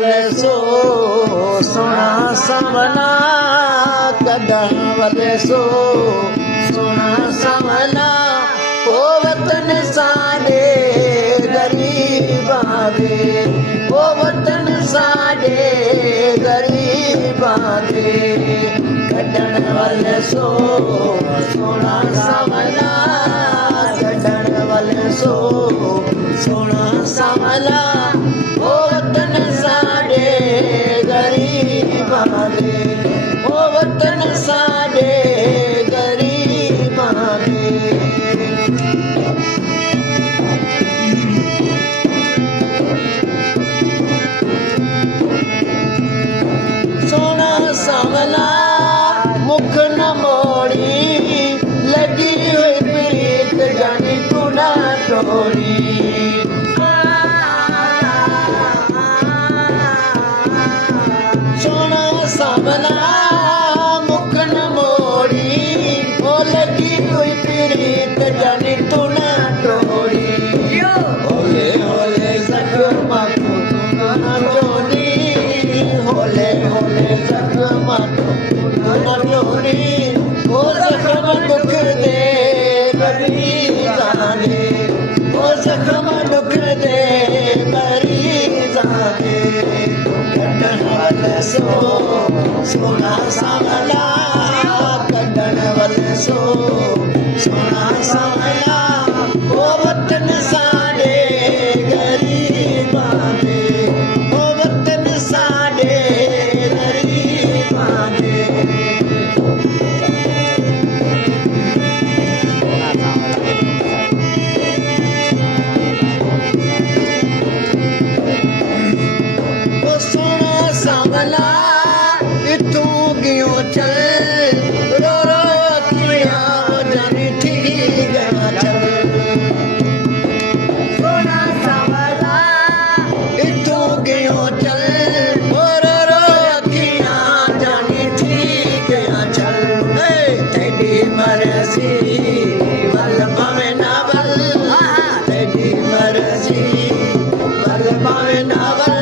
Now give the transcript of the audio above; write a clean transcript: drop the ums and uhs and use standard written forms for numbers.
वाले सो सोना सावला कदम वाले सो सोना सावला ओ वतन साडे गरीबां दे ओ वतन साडे गरीबां दे कड्डण वाले सो सोना सावला कड्डण वाले सो सोना सावला ओ वतन साडे गरीबां दे ओ वतन साडे गरीबां दे सोना सावला मुख न मोड़ी लगी हुई प्रीत जानी तू ना तोड़ी सोना सावला मुख न मोड़ी ओ लगी हुई प्रीत जानी तू ना तोड़ी होले होले जख्म को तू ना तोड़ी होले होले जख्म को तू ना तोड़ी ओ जख्म दुख दे मरीज़ां दे ओ जख्म दुख दे मरीज़ां दे कड्डण वाले सो सोना सावला कड्डण वाले सो सोना सावला ओ वतन साडे गरीबां दे ओ वतन साडे गरीबां दे ओ सोना सावला इथों गियो चल रो रो अखियां जानी ठीक गया चल सोना सावला इथों गियो चल रो रो अखियां जानी ठीक गया चल तेरी मर्जी वल भावे ना वल तेरी मर्जी वल भावे ना वल